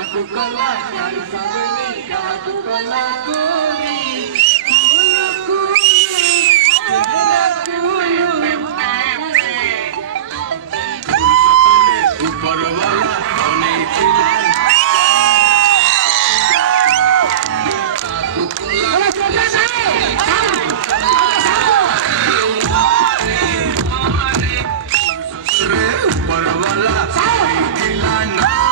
কাকু কলা কারু সাবনি কাকু কলা কুনি কুলু কুলু উপরওয়ালা বনেছিলেন কাকু কলা উপরওয়ালা দিলা না